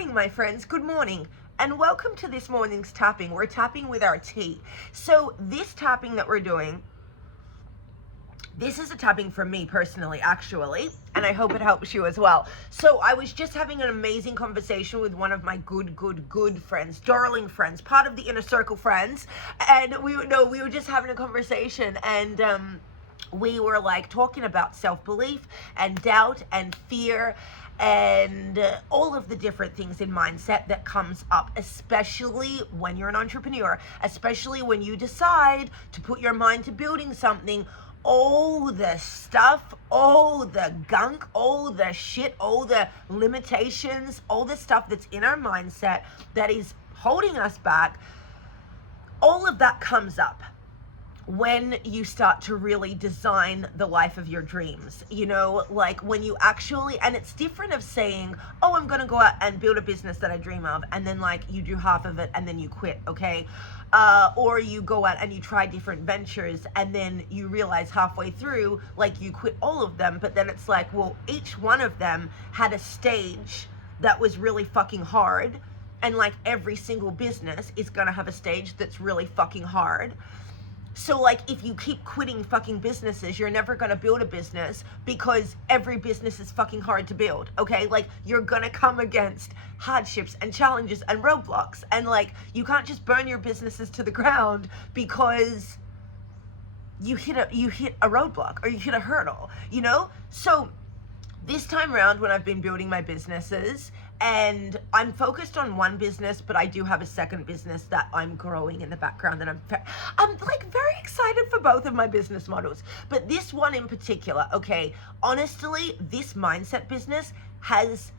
morning, my friends. Good morning. And welcome to this morning's tapping. We're tapping with our tea. So this tapping that we're doing, this is a tapping for me personally, actually, and I hope it helps you as well. So I was just having an amazing conversation with one of my good friends, darling friends, part of the inner circle friends, and we were just having a conversation, and we were like talking about self-belief and doubt and fear and all of the different things in mindset that comes up, especially when you're an entrepreneur, especially when you decide to put your mind to building something. All the stuff, all the gunk, all the shit, all the limitations, all the stuff that's in our mindset that is holding us back, all of that comes up when you start to really design the life of your dreams. You know, like when you actually, and it's different of saying, oh, I'm gonna go out and build a business that I dream of, and then like you do half of it and then you quit, okay? Or you go out and you try different ventures and then you realize halfway through, like you quit all of them, but then it's like, well, each one of them had a stage that was really fucking hard, and like every single business is gonna have a stage that's really fucking hard. So like if you keep quitting fucking businesses, you're never going to build a business, because every business is fucking hard to build, okay? Like you're going to come against hardships and challenges and roadblocks, and like you can't just burn your businesses to the ground because you hit a roadblock or you hit a hurdle, you know? So this time around, when I've been building my businesses, and I'm focused on one business, but I do have a second business that I'm growing in the background, and I'm like very excited for both of my business models. But this one in particular, okay, honestly, this mindset business has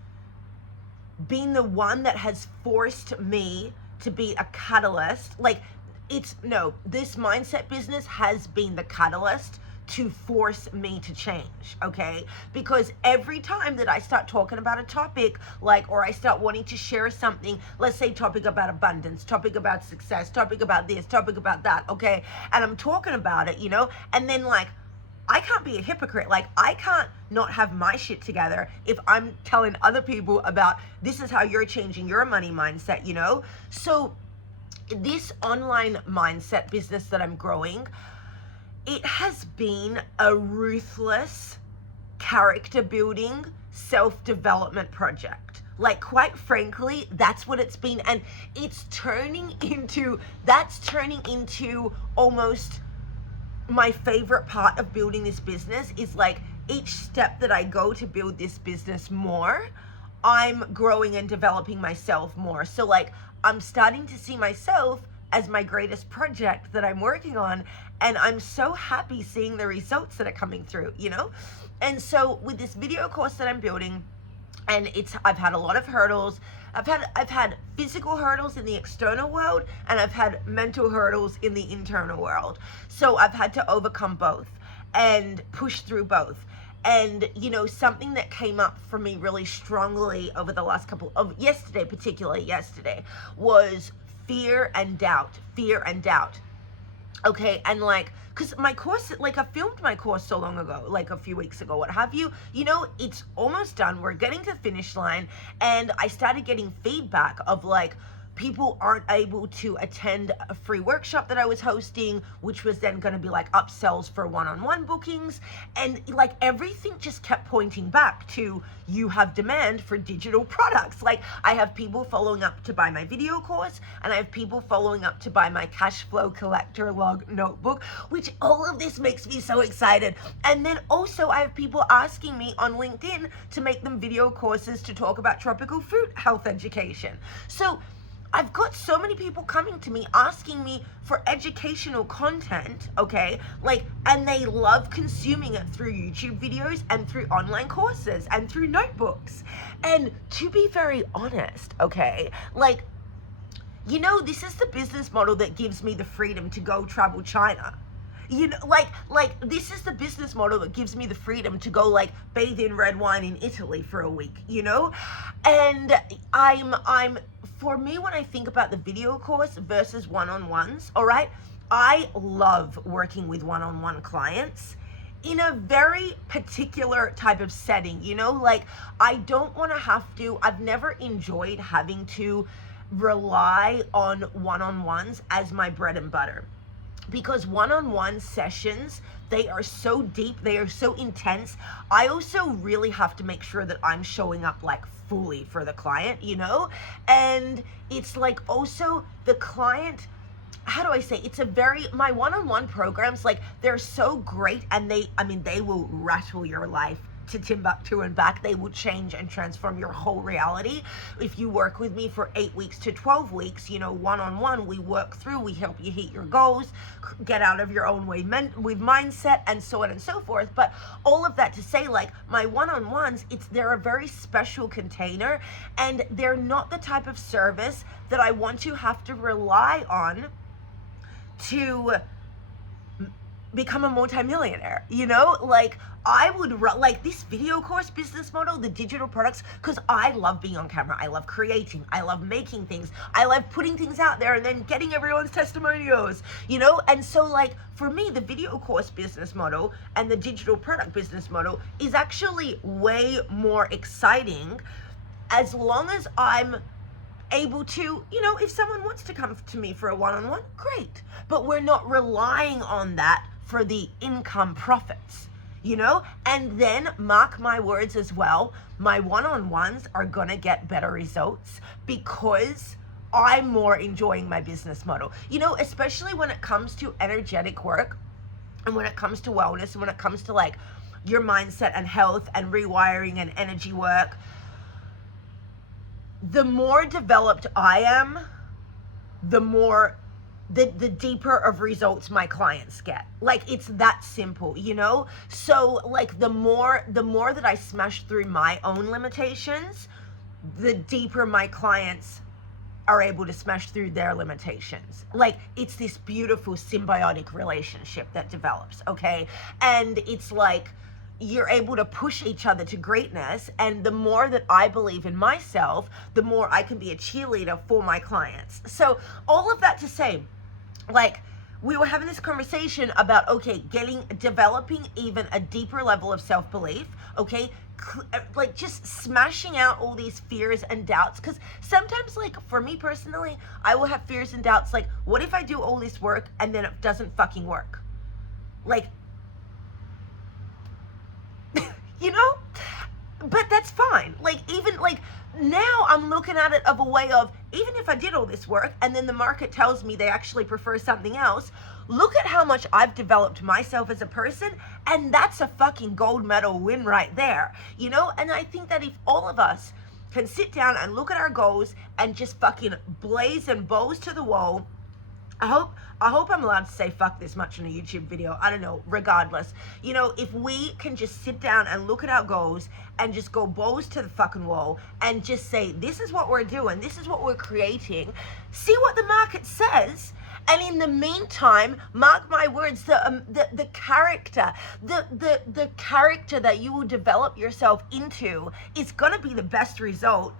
been the one that has forced me to be a catalyst. This mindset business has been the catalyst to force me to change, okay? Because every time that I start talking about a topic, or I start wanting to share something, let's say topic about abundance, topic about success, topic about this, topic about that, okay? And I'm talking about it, you know? And then I can't be a hypocrite. I can't not have my shit together if I'm telling other people about this is how you're changing your money mindset, you know? So this online mindset business that I'm growing, it has been a ruthless character building, self-development project. Quite frankly, that's what it's been. And that's turning into almost my favorite part of building this business, is each step that I go to build this business more, I'm growing and developing myself more. So I'm starting to see myself as my greatest project that I'm working on, and I'm so happy seeing the results that are coming through, you know? And so with this video course that I'm building, and I've had a lot of hurdles. I've had physical hurdles in the external world, and I've had mental hurdles in the internal world. So I've had to overcome both and push through both. And, you know, something that came up for me really strongly over the last particularly yesterday, was fear and doubt. Okay, and because my course, I filmed my course so long ago, a few weeks ago, what have you, you know, it's almost done. We're getting to the finish line, and I started getting feedback of people aren't able to attend a free workshop that I was hosting, which was then going to be upsells for one-on-one bookings. And everything just kept pointing back to, you have demand for digital products. I have people following up to buy my video course, and I have people following up to buy my cash flow collector log notebook, which all of this makes me so excited. And then also I have people asking me on LinkedIn to make them video courses to talk about tropical fruit health education. So I've got so many people coming to me asking me for educational content, okay? And they love consuming it through YouTube videos and through online courses and through notebooks. And to be very honest, okay, you know, this is the business model that gives me the freedom to go travel China. You know, this is the business model that gives me the freedom to go bathe in red wine in Italy for a week, you know? And for me, when I think about the video course versus one-on-ones, all right, I love working with one-on-one clients. in a very particular type of setting, you know, like I don't want to have to, I've never enjoyed having to rely on one-on-ones as my bread and butter, because one-on-one sessions, they are so deep, they are so intense. I also really have to make sure that I'm showing up like fully for the client, you know, and it's like also the client, how do I say, it's a very, my one-on-one programs, like they're so great, and they will rattle your life to Timbuktu and back. They will change and transform your whole reality. If you work with me for 8 weeks to 12 weeks, you know, one-on-one, we work through, we help you hit your goals, get out of your own way with mindset, and so on and so forth. But all of that to say, like, my one-on-ones, they're a very special container, and they're not the type of service that I want to have to rely on to become a multimillionaire, you know? Like, I would like this video course business model, the digital products, because I love being on camera. I love creating. I love making things. I love putting things out there and then getting everyone's testimonials, you know? And so, like, for me, the video course business model and the digital product business model is actually way more exciting, as long as I'm able to, you know, if someone wants to come to me for a one-on-one, great. But we're not relying on that for the income profits, you know? And then, mark my words as well, my one-on-ones are gonna get better results because I'm more enjoying my business model. You know, especially when it comes to energetic work, and when it comes to wellness, and when it comes to like your mindset and health and rewiring and energy work, the more developed I am, the deeper of results my clients get. Like, it's that simple, you know? So like the more that I smash through my own limitations, the deeper my clients are able to smash through their limitations. Like, it's this beautiful symbiotic relationship that develops, okay? And it's like, you're able to push each other to greatness, and the more that I believe in myself, the more I can be a cheerleader for my clients. So all of that to say, like, we were having this conversation about, okay, developing even a deeper level of self-belief, okay? Like, just smashing out all these fears and doubts, because sometimes, like, for me personally, I will have fears and doubts, like, what if I do all this work and then it doesn't fucking work? Like, you know? But that's fine. Like, even like now I'm looking at it of a way of, even if I did all this work and then the market tells me they actually prefer something else, look at how much I've developed myself as a person, and that's a fucking gold medal win right there, you know? And I think that if all of us can sit down and look at our goals and just fucking blaze and balls to the wall, I hope I'm allowed to say fuck this much in a YouTube video. I don't know, regardless. You know, if we can just sit down and look at our goals and just go balls to the fucking wall and just say, this is what we're doing, this is what we're creating, see what the market says. And in the meantime, mark my words, the character, the character that you will develop yourself into is gonna be the best result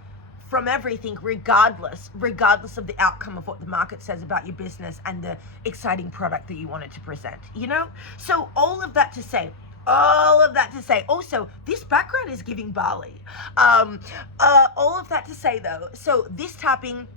from everything, regardless of the outcome of what the market says about your business and the exciting product that you wanted to present, you know? So all of that to say, also, this background is giving Bali. All of that to say though, so this tapping,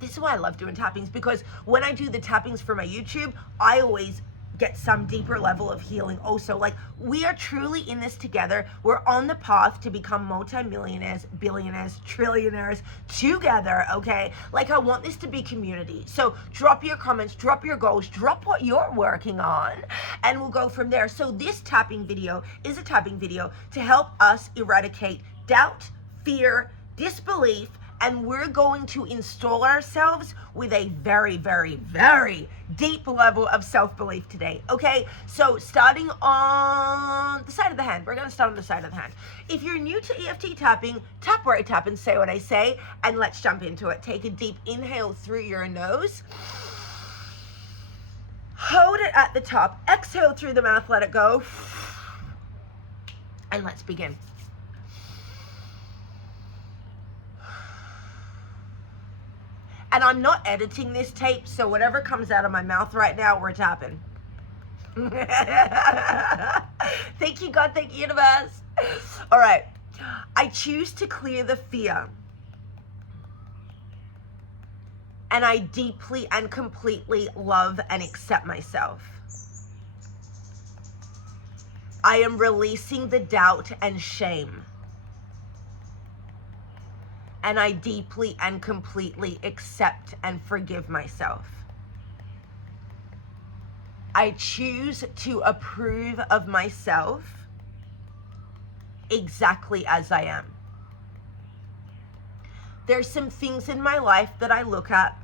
this is why I love doing tappings, because when I do the tappings for my YouTube, I always get some deeper level of healing also. Like, we are truly in this together. We're on the path to become multimillionaires, billionaires, trillionaires together, okay? Like, I want this to be community. So drop your comments, drop your goals, drop what you're working on, and we'll go from there. So this tapping video is a tapping video to help us eradicate doubt, fear, disbelief, and we're going to install ourselves with a very, very, very deep level of self-belief today, okay? So starting on the side of the hand, we're gonna start on the side of the hand. If you're new to EFT tapping, tap where I tap and say what I say, and let's jump into it. Take a deep inhale through your nose. Hold it at the top. Exhale through the mouth, let it go. And let's begin. And I'm not editing this tape, so whatever comes out of my mouth right now, we're tapping. Thank you, God. Thank you, universe. All right. I choose to clear the fear. And I deeply and completely love and accept myself. I am releasing the doubt and shame. And I deeply and completely accept and forgive myself. I choose to approve of myself exactly as I am. There's some things in my life that I look at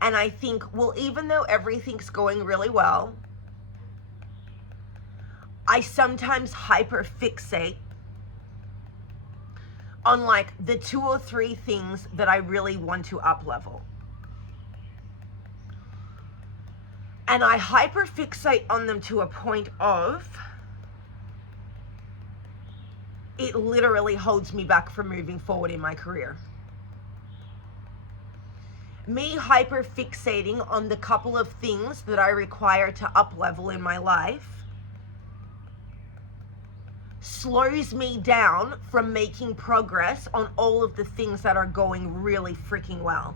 and I think, well, even though everything's going really well, I sometimes hyperfixate on like the 2 or 3 things that I really want to up level. And I hyperfixate on them to a point of it literally holds me back from moving forward in my career. Me hyperfixating on the couple of things that I require to up level in my life slows me down from making progress on all of the things that are going really freaking well.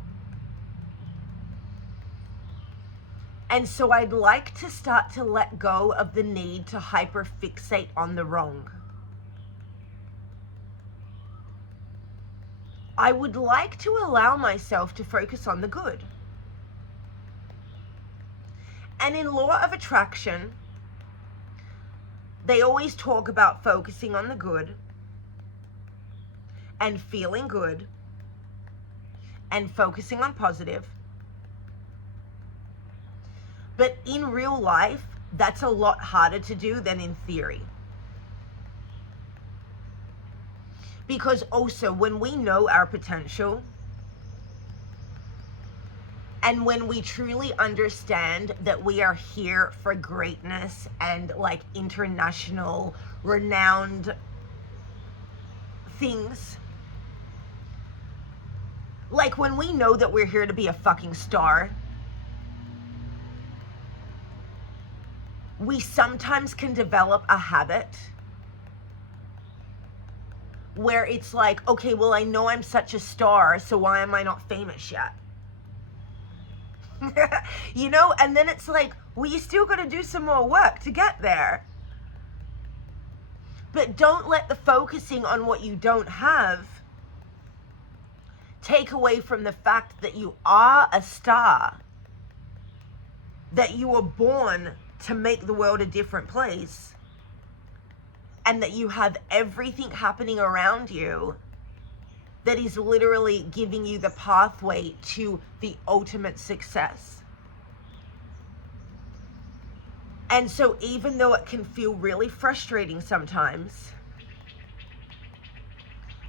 And so I'd like to start to let go of the need to hyperfixate on the wrong. I would like to allow myself to focus on the good. And in law of attraction, they always talk about focusing on the good and feeling good and focusing on positive. But in real life, that's a lot harder to do than in theory. Because also when we know our potential and when we truly understand that we are here for greatness and like international renowned things, like when we know that we're here to be a fucking star, we sometimes can develop a habit where it's like, okay, well, I know I'm such a star, so why am I not famous yet? You know, and then it's like, well, you still got to do some more work to get there. But don't let the focusing on what you don't have take away from the fact that you are a star, that you were born to make the world a different place, and that you have everything happening around you that is literally giving you the pathway to the ultimate success. And so even though it can feel really frustrating sometimes,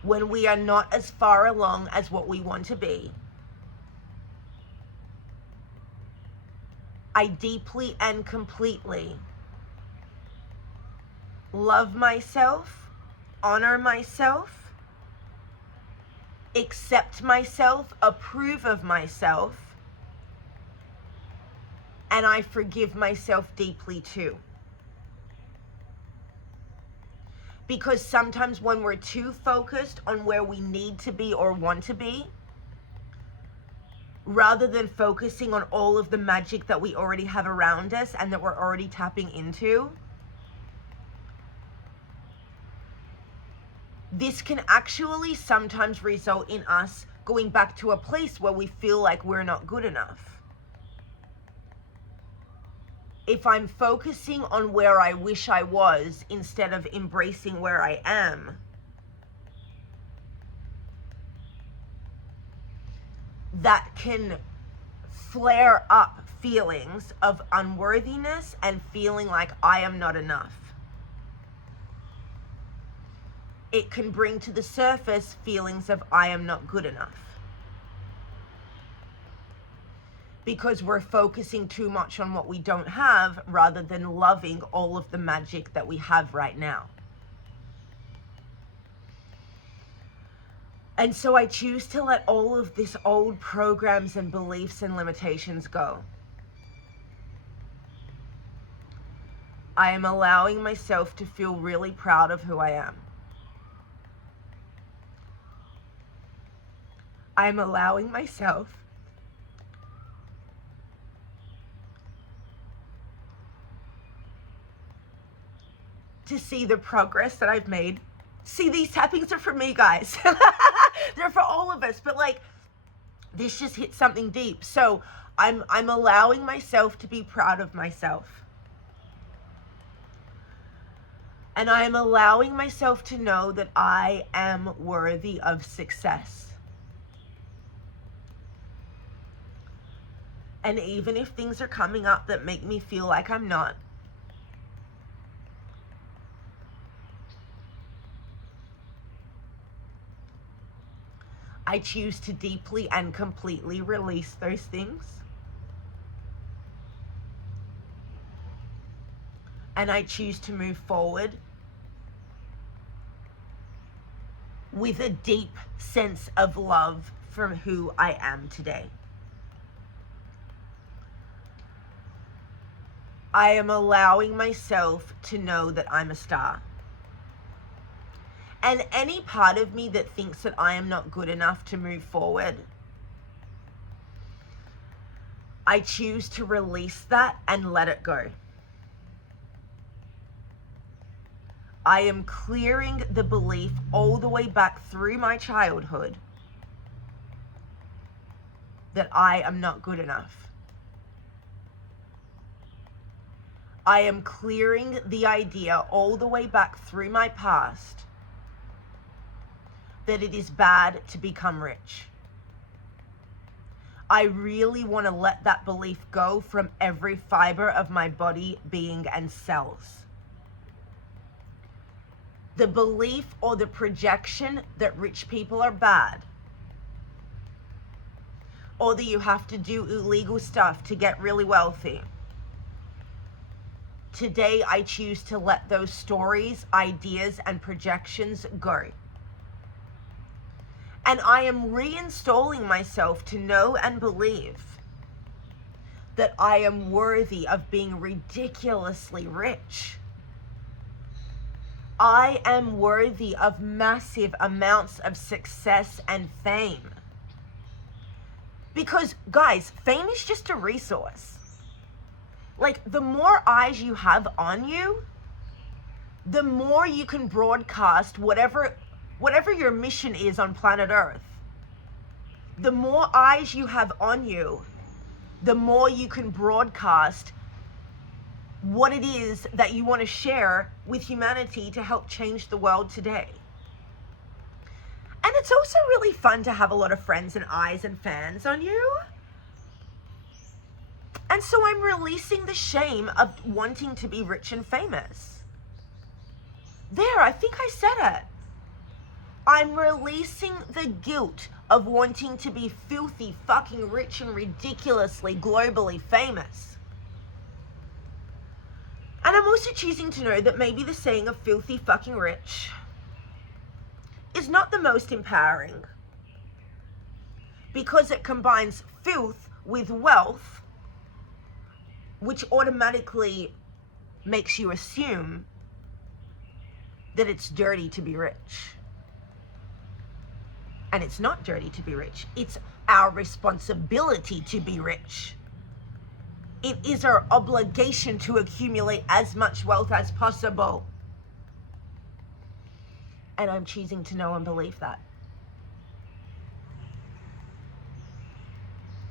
when we are not as far along as what we want to be, I deeply and completely love myself, honor myself, accept myself, approve of myself, and I forgive myself deeply too. Because sometimes when we're too focused on where we need to be or want to be, rather than focusing on all of the magic that we already have around us and that we're already tapping into, this can actually sometimes result in us going back to a place where we feel like we're not good enough. If I'm focusing on where I wish I was instead of embracing where I am, that can flare up feelings of unworthiness and feeling like I am not enough. It can bring to the surface feelings of I am not good enough. Because we're focusing too much on what we don't have rather than loving all of the magic that we have right now. And so I choose to let all of this old programs and beliefs and limitations go. I am allowing myself to feel really proud of who I am. I'm allowing myself to see the progress that I've made. See, these tappings are for me, guys. They're for all of us, but like, this just hit something deep. So I'm allowing myself to be proud of myself. And I am allowing myself to know that I am worthy of success. And even if things are coming up that make me feel like I'm not, I choose to deeply and completely release those things. And I choose to move forward with a deep sense of love for who I am today. I am allowing myself to know that I'm a star. And any part of me that thinks that I am not good enough to move forward, I choose to release that and let it go. I am clearing the belief all the way back through my childhood that I am not good enough. I am clearing the idea all the way back through my past that it is bad to become rich. I really want to let that belief go from every fiber of my body, being, and cells. The belief or the projection that rich people are bad, or that you have to do illegal stuff to get really wealthy. Today, I choose to let those stories, ideas, and projections go. And I am reinstalling myself to know and believe that I am worthy of being ridiculously rich. I am worthy of massive amounts of success and fame. Because, guys, fame is just a resource. Like, the more eyes you have on you, the more you can broadcast whatever your mission is on planet Earth. The more eyes you have on you, the more you can broadcast what it is that you want to share with humanity to help change the world today. And it's also really fun to have a lot of friends and eyes and fans on you. And so I'm releasing the shame of wanting to be rich and famous. There, I think I said it. I'm releasing the guilt of wanting to be filthy, fucking rich and ridiculously globally famous. And I'm also choosing to know that maybe the saying of filthy fucking rich is not the most empowering, because it combines filth with wealth, which automatically makes you assume that it's dirty to be rich. And it's not dirty to be rich. It's our responsibility to be rich. It is our obligation to accumulate as much wealth as possible. And I'm choosing to know and believe that.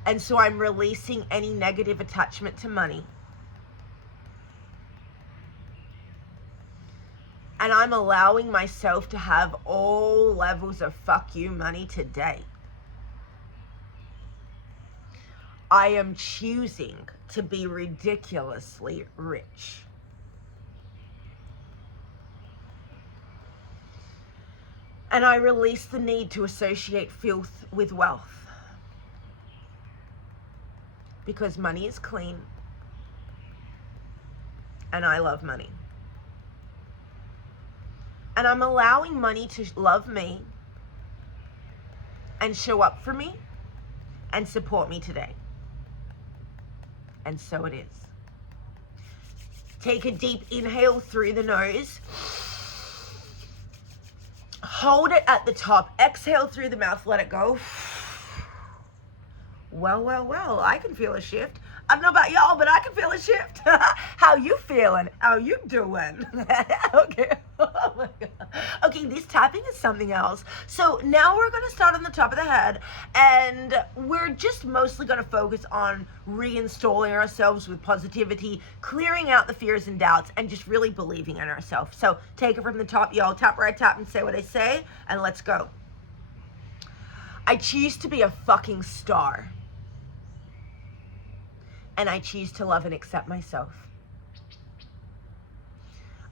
And so I'm releasing any negative attachment to money. And I'm allowing myself to have all levels of fuck you money today. I am choosing to be ridiculously rich. And I release the need to associate filth with wealth. Because money is clean. And I love money. And I'm allowing money to love me and show up for me and support me today. And so it is. Take a deep inhale through the nose. Hold it at the top. Exhale through the mouth. Let it go. Well, I can feel a shift. I don't know about y'all, but I can feel a shift. How you feeling? How you doing? Okay. Oh my God. Okay, this tapping is something else. So now we're going to start on the top of the head, and we're just mostly going to focus on reinstalling ourselves with positivity, clearing out the fears and doubts, and just really believing in ourselves. So take it from the top, y'all. Tap where I tap and say what I say, and let's go. I choose to be a fucking star. And I choose to love and accept myself.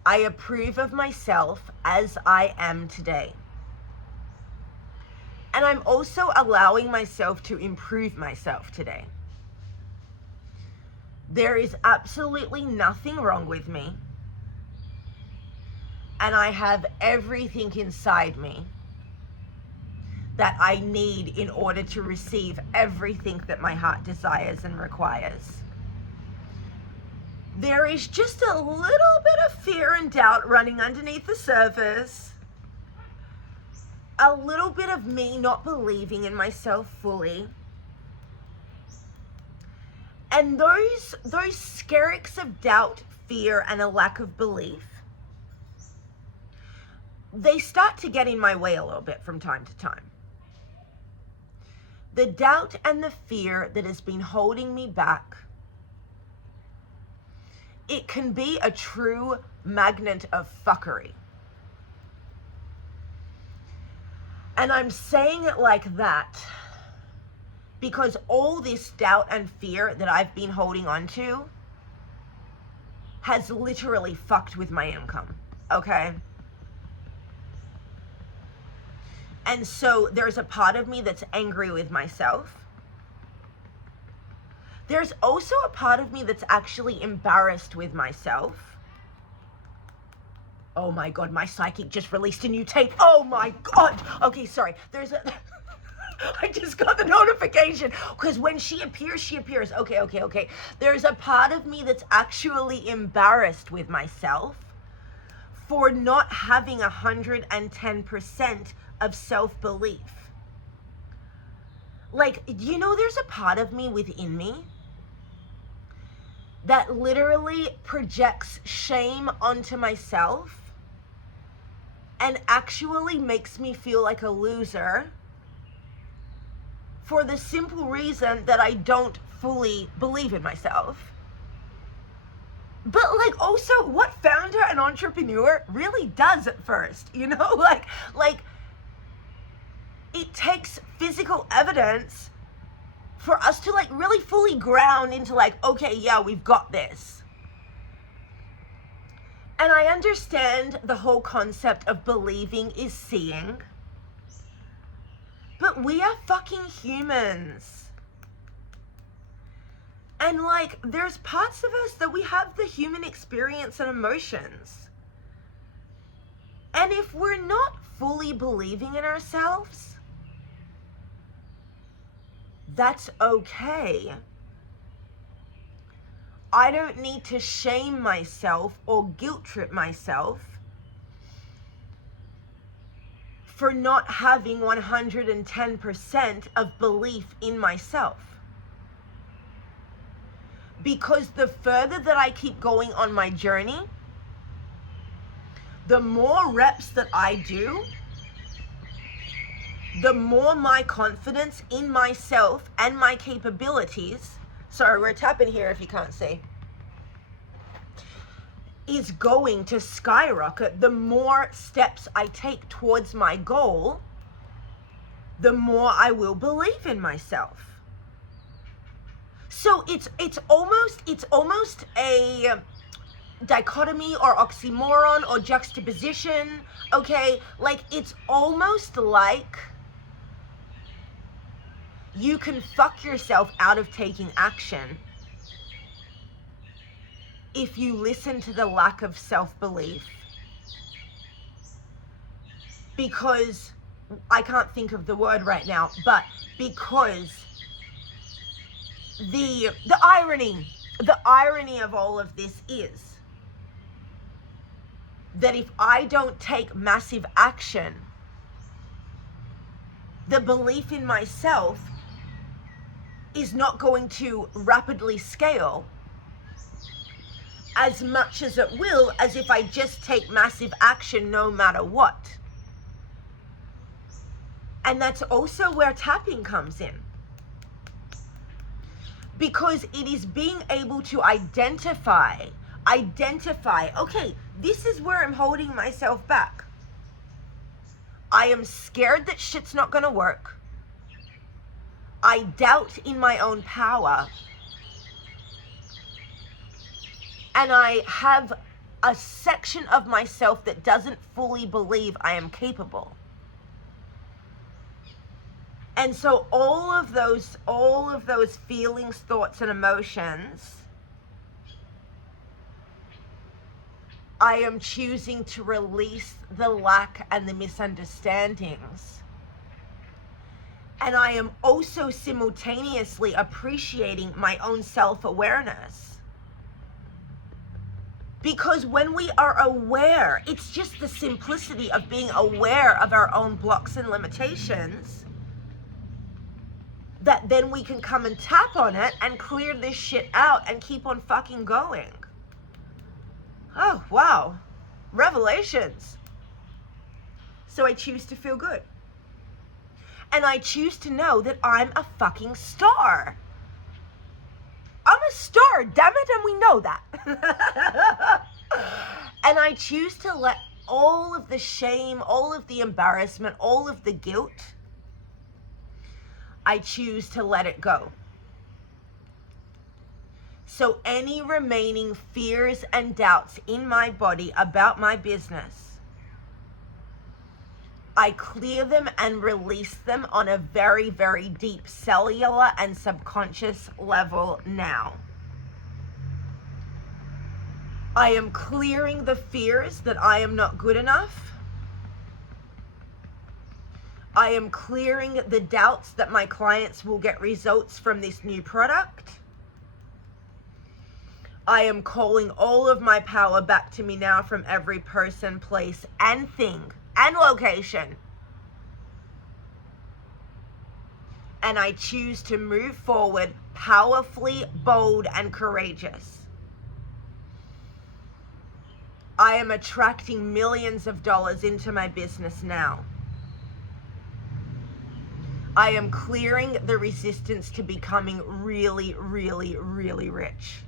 I approve of myself as I am today. And I'm also allowing myself to improve myself today. There is absolutely nothing wrong with me. And I have everything inside me that I need in order to receive everything that my heart desires and requires. There is just a little bit of fear and doubt running underneath the surface. A little bit of me not believing in myself fully. And those skerricks of doubt, fear, and a lack of belief, they start to get in my way a little bit from time to time. The doubt and the fear that has been holding me back, it can be a true magnet of fuckery. And I'm saying it like that because all this doubt and fear that I've been holding on to has literally fucked with my income, okay? And so there's a part of me that's angry with myself. There's also a part of me that's actually embarrassed with myself. Oh my God, my psychic just released a new tape. Oh my God. Okay, sorry. I just got the notification because when she appears. Okay. There's a part of me that's actually embarrassed with myself for not having 110% of self-belief. Like, you know, there's a part of me within me that literally projects shame onto myself and actually makes me feel like a loser for the simple reason that I don't fully believe in myself. But like, also, what founder and entrepreneur really does at first, you know? Like it takes physical evidence for us to like really fully ground into like, okay, yeah, we've got this. And I understand the whole concept of believing is seeing, but we are fucking humans. And like, there's parts of us that we have the human experience and emotions. And if we're not fully believing in ourselves, that's okay. I don't need to shame myself or guilt trip myself for not having 110% of belief in myself. Because the further that I keep going on my journey, the more reps that I do, the more my confidence in myself and my capabilities, sorry, we're tapping here if you can't see, is going to skyrocket. The more steps I take towards my goal, the more I will believe in myself. So it's almost a dichotomy or oxymoron or juxtaposition, okay? Like, it's almost like you can fuck yourself out of taking action if you listen to the lack of self-belief. Because, I can't think of the word right now, but because the irony of all of this is that if I don't take massive action, the belief in myself is not going to rapidly scale as much as it will as if I just take massive action no matter what. And that's also where tapping comes in. Because it is being able to identify, okay, this is where I'm holding myself back. I am scared that shit's not gonna work. I doubt in my own power. And I have a section of myself that doesn't fully believe I am capable. And so all of those feelings, thoughts, and emotions, I am choosing to release the lack and the misunderstandings. And I am also simultaneously appreciating my own self-awareness. Because when we are aware, it's just the simplicity of being aware of our own blocks and limitations, that then we can come and tap on it and clear this shit out and keep on fucking going. Oh, wow. Revelations. So I choose to feel good. And I choose to know that I'm a fucking star. I'm a star, damn it, and we know that. And I choose to let all of the shame, all of the embarrassment, all of the guilt, I choose to let it go. So any remaining fears and doubts in my body about my business, I clear them and release them on a very, very deep cellular and subconscious level now. I am clearing the fears that I am not good enough. I am clearing the doubts that my clients will get results from this new product. I am calling all of my power back to me now from every person, place, and thing, and location. And I choose to move forward powerfully, bold, and courageous. I am attracting millions of dollars into my business now. I am clearing the resistance to becoming really, really, really rich.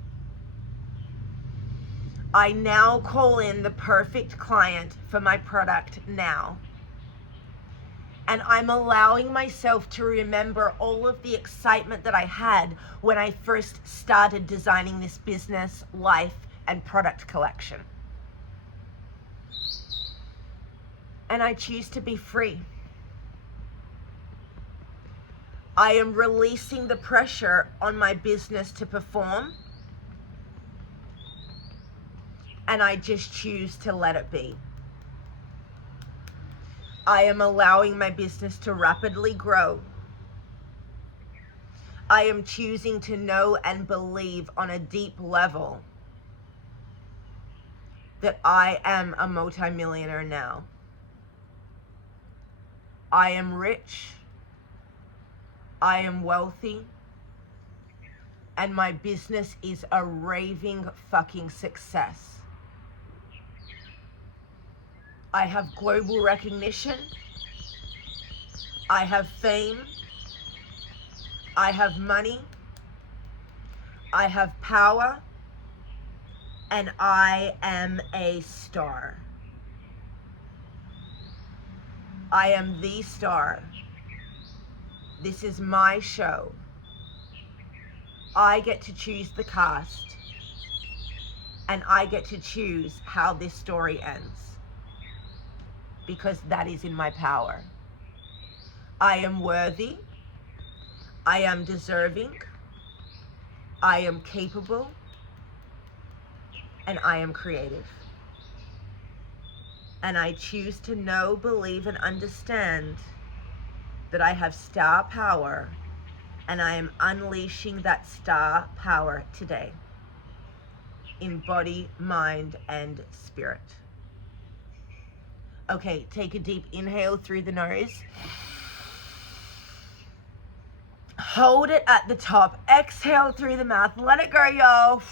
I now call in the perfect client for my product now. And I'm allowing myself to remember all of the excitement that I had when I first started designing this business, life, and product collection. And I choose to be free. I am releasing the pressure on my business to perform, and I just choose to let it be. I am allowing my business to rapidly grow. I am choosing to know and believe on a deep level that I am a multimillionaire now. I am rich. I am wealthy, and my business is a raving fucking success. I have global recognition. I have fame. I have money. I have power, and I am a star. I am the star. This is my show. I get to choose the cast, and I get to choose how this story ends, because that is in my power. I am worthy. I am deserving. I am capable, and I am creative. And I choose to know, believe, and understand that I have star power, and I am unleashing that star power today in body, mind, and spirit. Okay, take a deep inhale through the nose. Hold it at the top. Exhale through the mouth. Let it go, y'all.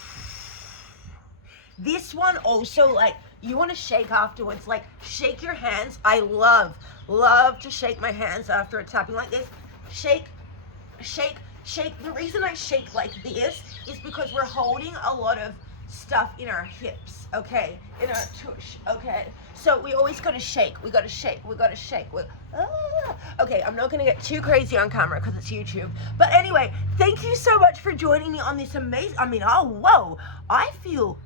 This one also, like, you want to shake afterwards. Like, shake your hands. I love to shake my hands after a tapping like this. Shake, shake, shake. The reason I shake like this is because we're holding a lot of stuff in our hips, okay? In our tush, okay? So we always got to shake. We got to shake. We got to shake. Okay, I'm not going to get too crazy on camera because it's YouTube. But anyway, thank you so much for joining me on this amazing, whoa. I feel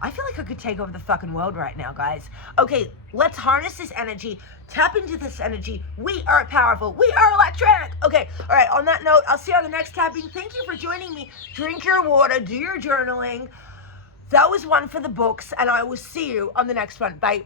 like I could take over the fucking world right now, guys. Okay, let's harness this energy. Tap into this energy. We are powerful. We are electric. Okay, all right, on that note, I'll see you on the next tapping. Thank you for joining me. Drink your water. Do your journaling. That was one for the books, and I will see you on the next one. Bye.